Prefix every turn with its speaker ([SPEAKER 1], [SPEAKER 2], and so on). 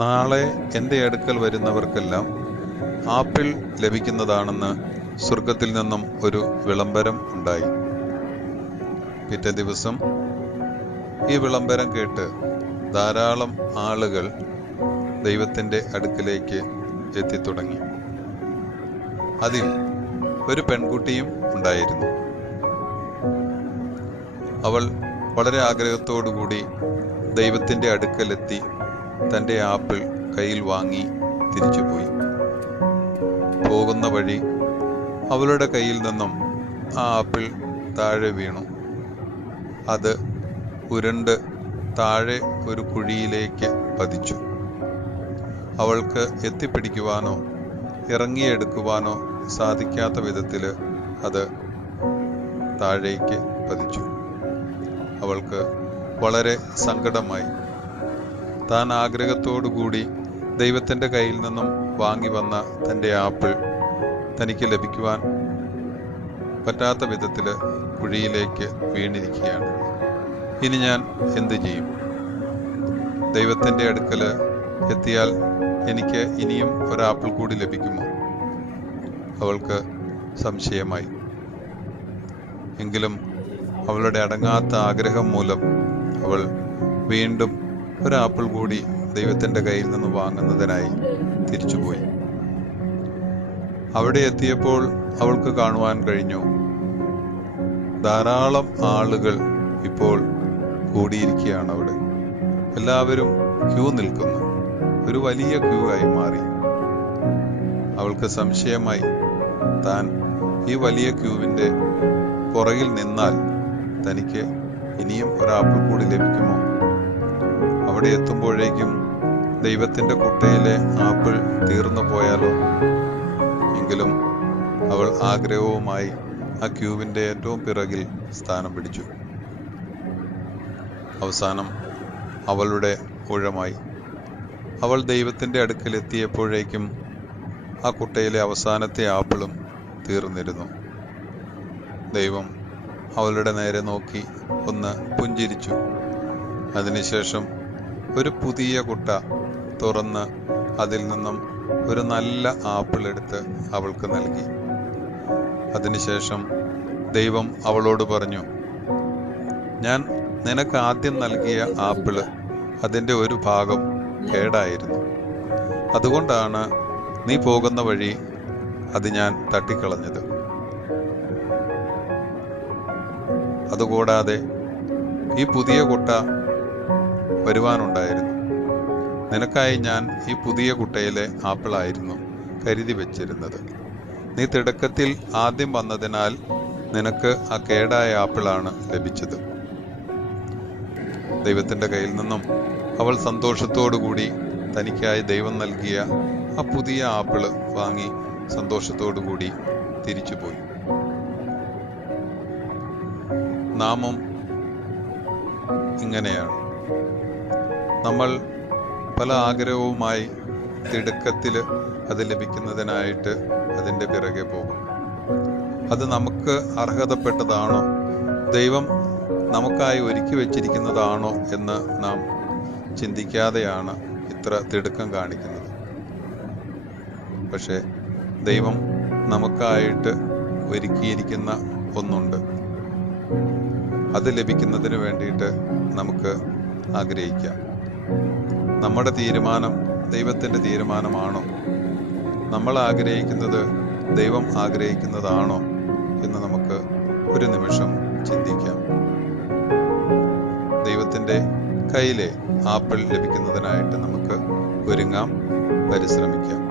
[SPEAKER 1] നാളെ എന്റെ അടുക്കൽ വരുന്നവർക്കെല്ലാം ആപ്പിൾ ലഭിക്കുന്നതാണെന്ന് സ്വർഗത്തിൽ നിന്നും ഒരു വിളംബരം ഉണ്ടായി. പിറ്റേ ദിവസം ഈ വിളംബരം കേട്ട് ധാരാളം ആളുകൾ ദൈവത്തിന്റെ അടുക്കിലേക്ക് എത്തിത്തുടങ്ങി. അതിൽ ഒരു പെൺകുട്ടിയും ഉണ്ടായിരുന്നു. അവൾ വളരെ ആഗ്രഹത്തോടുകൂടി ദൈവത്തിന്റെ അടുക്കലെത്തി തന്റെ ആപ്പിൾ കയ്യിൽ വാങ്ങി തിരിച്ചുപോയി. പോകുന്ന വഴി അവളുടെ കയ്യിൽ നിന്നും ആ ആപ്പിൾ താഴെ വീണു. അത് ഉരുണ്ട് താഴെ ഒരു കുഴിയിലേക്ക് പതിച്ചു. അവൾക്ക് എത്തിപ്പിടിക്കുവാനോ ഇറങ്ങിയെടുക്കുവാനോ സാധിക്കാത്ത വിധത്തിൽ അത് താഴേക്ക് പതിച്ചു. അവൾക്ക് വളരെ സങ്കടമായി. താൻ ആഗ്രഹത്തോടുകൂടി ദൈവത്തിന്റെ കയ്യിൽ നിന്നും വാങ്ങി വന്ന തന്റെ ആപ്പിൾ തനിക്ക് ലഭിക്കുവാൻ പറ്റാത്ത വിധത്തിൽ കുഴിയിലേക്ക് വീണിരിക്കുകയാണ്. ഇനി ഞാൻ എന്തു ചെയ്യും? ദൈവത്തിന്റെ അടുക്കൽ എത്തിയാൽ എനിക്ക് ഇനിയും ഒരാപ്പിൾ കൂടി ലഭിക്കുമോ? അവൾക്ക് സംശയമായി. എങ്കിലും അവളുടെ അടങ്ങാത്ത ആഗ്രഹം മൂലം അവൾ വീണ്ടും ഒരു ആപ്പിൾ കൂടി ദൈവത്തിന്റെ കയ്യിൽ നിന്ന് വാങ്ങുന്നതിനായി തിരിച്ചുപോയി. അവിടെ എത്തിയപ്പോൾ അവൾക്ക് കാണുവാൻ കഴിഞ്ഞു. ധാരാളം ആളുകൾ ഇപ്പോൾ കൂടിയിരിക്കുകയാണ് അവിടെ. എല്ലാവരും ക്യൂ നിൽക്കുന്നു. ഒരു വലിയ ക്യൂ ആയി മാറി. അവൾക്ക് സംശയമായി താൻ ഈ വലിയ ക്യൂവിന്റെ പുറകിൽ നിന്നാൽ തനിക്ക് ഇനിയും ഒരാപ്പിൾ കൂടി ലഭിക്കുമോ? അവിടെ എത്തുമ്പോഴേക്കും ദൈവത്തിന്റെ കുട്ടയിലെ ആപ്പിൾ തീർന്നു പോയാലോ? എങ്കിലും അവൾ ആഗ്രഹവുമായി ആ ക്യൂവിന്റെ ഏറ്റവും പിറകിൽ സ്ഥാനം പിടിച്ചു. അവസാനം അവളുടെ ഊഴമായി. അവൾ ദൈവത്തിന്റെ അടുക്കൽ എത്തിയപ്പോഴേക്കും ആ കുട്ടയിലെ അവസാനത്തെ ആപ്പിളും തീർന്നിരുന്നു. ദൈവം അവളുടെ നേരെ നോക്കി ഒന്ന് പുഞ്ചിരിച്ചു. അതിനുശേഷം ഒരു പുതിയ കുട്ട തുറന്ന് അതിൽ നിന്നും ഒരു നല്ല ആപ്പിൾ എടുത്ത് അവൾക്ക് നൽകി. അതിനുശേഷം ദൈവം അവളോട് പറഞ്ഞു ഞാൻ നിനക്ക് ആദ്യം നൽകിയ ആപ്പിൾ അതിന്റെ ഒരു ഭാഗം കേടായിരുന്നു. അതുകൊണ്ടാണ് നീ പോകുന്ന വഴി അത് ഞാൻ തട്ടിക്കളഞ്ഞത്. അതുകൂടാതെ ഈ പുതിയ കുട്ട വരുവാനുണ്ടായിരുന്നു. നിനക്കായി ഞാൻ ഈ പുതിയ കുട്ടയിലെ ആപ്പിളായിരുന്നു കരുതി വെച്ചിരുന്നത്. നീ തിടക്കത്തിൽ ആദ്യം വന്നതിനാൽ നിനക്ക് ആ കേടായ ആപ്പിളാണ് ലഭിച്ചത്. ദൈവത്തിന്റെ കയ്യിൽ നിന്നും അവൾ സന്തോഷത്തോടുകൂടി തനിക്കായി ദൈവം നൽകിയ ആ പുതിയ ആപ്പിൾ വാങ്ങി സന്തോഷത്തോടുകൂടി തിരിച്ചുപോയി. നാമം ഇങ്ങനെയാണ്. നമ്മൾ പല ആഗ്രഹവുമായി തിടുക്കത്തിൽ അത് ലഭിക്കുന്നതിനായിട്ട് അതിന്റെ പിറകെ പോകും. അത് നമുക്ക് അർഹതപ്പെട്ടതാണോ? ദൈവം നമുക്കായി ഒരുക്കി വച്ചിരിക്കുന്നതാണോ എന്ന് നാം ചിന്തിക്കാതെയാണ് ഇത്ര തിടുക്കം കാണിക്കുന്നത്. പക്ഷേ ദൈവം നമുക്കായിട്ട് ഒരുക്കിയിരിക്കുന്ന ഒന്നുണ്ട്. അത് ലഭിക്കുന്നതിന് വേണ്ടിയിട്ട് നമുക്ക് ആഗ്രഹിക്കാം. നമ്മുടെ തീരുമാനം ദൈവത്തിന്റെ തീരുമാനമാണോ? നമ്മൾ ആഗ്രഹിക്കുന്നത് ദൈവം ആഗ്രഹിക്കുന്നതാണോ എന്ന് നമുക്ക് ഒരു നിമിഷം ചിന്തിക്കാം. ദൈവത്തിന്റെ കയ്യിലെ ആപ്പിൾ ലഭിക്കുന്നതിനായിട്ട് നമുക്ക് ഒരുങ്ങാം പരിശ്രമിക്കാം.